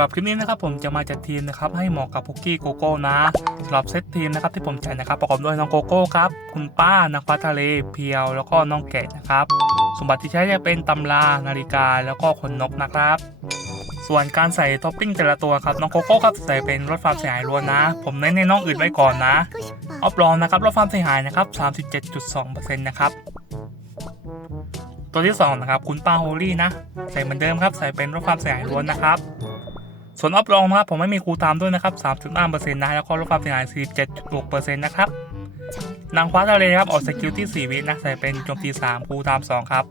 หรับคลิปนี้นะครับผมจะมาจัดทีมนะครับให้เหมาะกับพุกกี้โกโก้นะสำหรับเซตทีมนะครับที่ผมจัดนะครับประกอบด้วยน้องโกโก้ครับคุณป้านางฟ้าทะเลเพียว แล้วก็น้องแกะนะครับ สมบัติที่ใช้จะเป็นตำรานาฬิกาแล้วก็ขนนกนะครับ ส่วนการใส่ท็อปปิ้งแต่ละตัวครับน้องโกโก้ครับใส่เป็นรถความเสียหายล้วนนะ ผมเน้นในน้องอื่นไว้ก่อนนะออฟรองนะครับลดความเสียหายนะครับ37.2%นะครับตัวที่2นะครับคุณป้าโฮลี่นะ ใส่เหมือนเดิมครับ ใส่เป็นลดความเสียหายล้วนนะครับ ส่วนออฟรองนะครับผมไม่มีคูลไทม์ด้วยนะครับ 3.5%นะแล้วก็ลดความเสียหาย 47.6%นะครับนางฟ้าทะเลครับออกสกิลที่ 4 วินะใส่เป็นโจมตี 3คูลไทม์2ครับ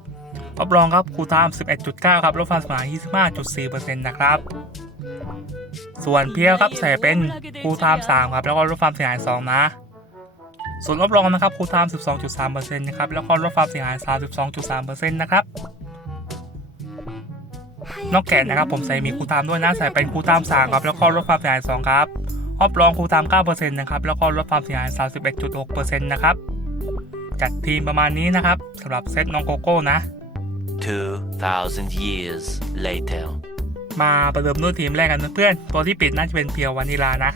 ออฟรองครับคูลไทม์11.9 ครับลดความเสียหาย 25.4%นะครับ ส่วนเพียวครับใส่เป็นคูลไทม์3ครับแล้วก็ลดความเสียหาย 2 นะส่วนรอบรองนะครับคูลไทม์12.3%นะครับ แล้วก็ลดความเสียหาย 32.3%นะครับ นอกแก่นนะครับผมใส่มีครูตามด้วยนะใส่เป็นครูตามสามครับแล้วก็ลดความเสียหายสองครับรอบรองครูตาม9%นะครับแล้วก็ลดความเสียหาย31.6%นะครับจัดทีมประมาณนี้นะครับสำหรับเซตน้องโกโก้นะ 2,000 years later มาประเดิมด้วยทีมแรกกันเพื่อนตัวที่ปิดน่าจะเป็นเพียววานิลานะ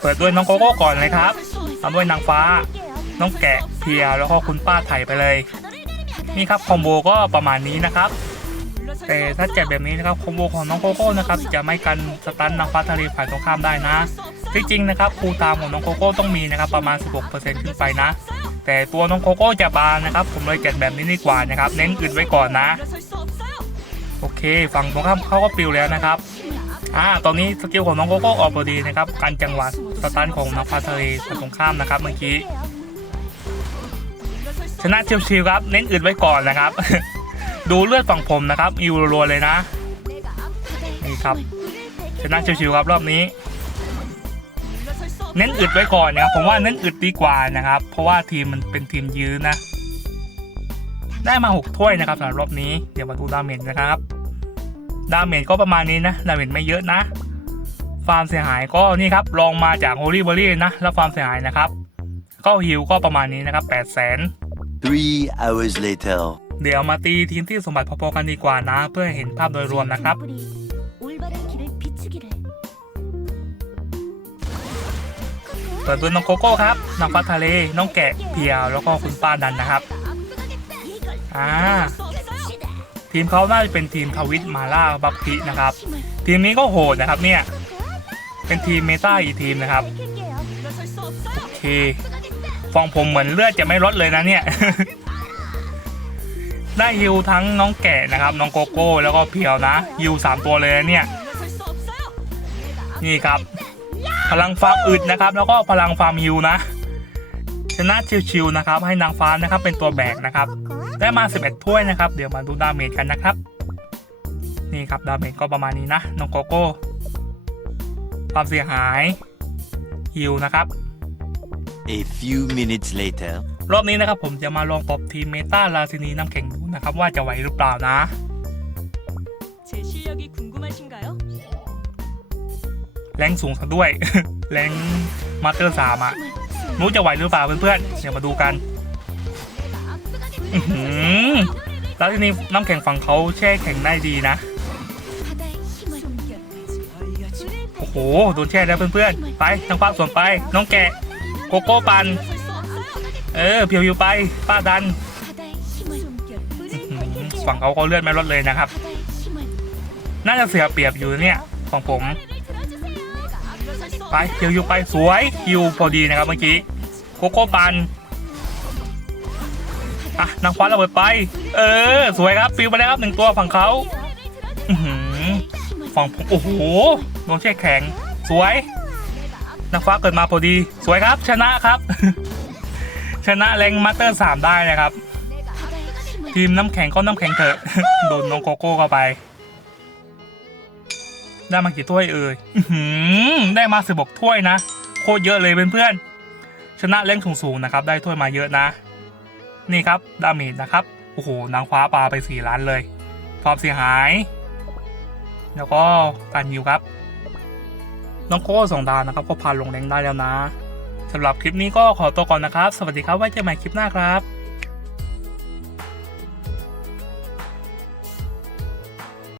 เปิดด้วยน้องโกโก้ก่อนเลยครับตามด้วยนางฟ้า น้องแกะ เพียแล้วก็คุณป้าไถ่ไปเลย นี่ครับคอมโบก็ประมาณนี้นะครับแต่ถ้าเจ็บแบบนี้นะครับคอมโบของน้องโกโก้นะครับจะไม่กันสตันนางฟ้าทะเลฝ่ายตรงข้ามได้นะจริงๆนะครับคูลไทม์ของน้องโกโก้ต้องมีนะครับประมาณ 16%ขึ้นไปนะ แต่ตัวน้องโกโก้จะบานนะครับผมเลยเก็บแบบนี้ดีกว่านะครับเน้นอึดไว้ก่อนนะ โอเคฝั่งตรงข้ามเขาก็ปิวแล้วนะครับอ่าตอนนี้สกิลของน้องโกโก้ออกพอดีนะครับการจังหวะสตันของนางฟ้าทะเลฝ่ายตรงข้ามนะครับเมื่อกี้ ชนะชิวๆครับ เน้นอึดไว้ก่อนนะครับ ดูเลือดฝั่งผมนะครับอิวรัวเลยนะ นี่ครับ ชนะชิวๆครับรอบนี้ เน้นอึดไว้ก่อนนะครับ ผมว่าเน้นอึดดีกว่านะครับ เพราะว่าทีมมันเป็นทีมยื้อนะ ได้มา 6 ถ้วยนะครับสำหรับรอบนี้ เดี๋ยวมาดูดาเมจนะครับ ดาเมจก็ประมาณนี้นะ ดาเมจไม่เยอะนะฟาร์มเสียหายก็นี่ครับลองมาจากโฮลี่เบอรี่นะ แล้วฟาร์มเสียหายนะครับ ก็ฮิวก็ประมาณนี้นะครับ 8 0 0 0 0 3 hours later เดี๋ยวมาตีทีมที่สมบัติพอๆกันดีกว่านะ เพื่อเห็นภาพโดยรวมนะครับเปิดตัวน้องโคโก้ครับน้องฟ้าทะเล น้องแกะเพียว แล้วก็คุณป้าดันนะครับ อ่า ทีมเขาน่าจะเป็นทีมทวิตมาล่าบัพพินะครับ ทีมนี้ก็โหดนะครับเนี่ย เป็นทีมเมตาอีกทีมนะครับ โอเค ฟองผมเหมือนเลือดจะไม่ลดเลยนะเนี่ย ได้ฮิวทั้งน้องแกะนะครับ น้องโกโก้ แล้วก็เพียวนะฮิวสามตัวเลยนะเนี่ย นี่ครับ พลังฟาร์มอึดนะครับ แล้วก็พลังฟาร์มฮิวนะชนะชิวๆนะครับ ให้นางฟ้านะครับเป็นตัวแบกนะครับ ได้มา 11 ถ้วยนะครับ เดี๋ยวมาดูดาเมจกันนะครับ นี่ครับดาเมจก็ประมาณนี้นะน้องโกโก้ ความเสียหายฮิวนะครับ A few minutes later. รอบนี้นะครับผมจะมาลองปรับทีมเมตาลาซินีน้ำแข็งดูนะครับ ว่าจะไหวหรือเปล่านะ 제 실력이 궁금하신가요? แรงสูงซะด้วย แรงมาสเตอร์สามอะรู้จะไหวหรือเปล่าเพื่อนๆ เดี๋ยวมาดูกัน อื้อหือแล้วทีนี้น้ำแข็งฝั่งเขาแช่แข็งได้ดีนะ โอ้โห โดนแช่แล้วเพื่อนๆ ไปทางป้าส่วนไป น้องแกะ โ กโก้ปัน เออเพียวอยู่ไป ป้าดันอื้อหือฝั่งเขาเขาเลือดไม่ลดเลยนะครับ น่าจะเสียเปรียบอยู่เนี่ยฝั่งผม ไปเพียวอยู่ไปสวยคิวพอดีนะครับเมื่อกี้โกโก้ปันอะนางฟ้าระเบิดไป เออ สวยครับฟิวไปแล้วครับหนึ่งตัวฝั่งเขาอื้อหือฝั่งผมโอ้โหโดนแช่แข็ง สวย นางฟ้าเกิดมาพอดี สวยครับชนะครับ ชนะแรงมาสเตอร์สามได้นะครับ ทีมน้ำแข็งก็น้ำแข็งเถอะ โดนน้องโกโก้เข้าไป ได้มากี่ถ้วยเอ่ยได้มาสิบกถ้วยนะ โคตรเยอะเลยเพื่อนๆชนะเล่งสูงๆนะครับ ได้ถ้วยมาเยอะนะ นี่ครับดาเมจนะครับโอ้โหนางฟ้าปลาไปสี่ล้านเลยความเสียหาย แล้วก็การยิวครับ น้องโก้สองดาวนะครับก็พาลงแรงได้แล้วนะสำหรับคลิปนี้ก็ขอตัวก่อนนะครับ สวัสดีครับไว้เจอกันใหม่คลิปหน้าครับ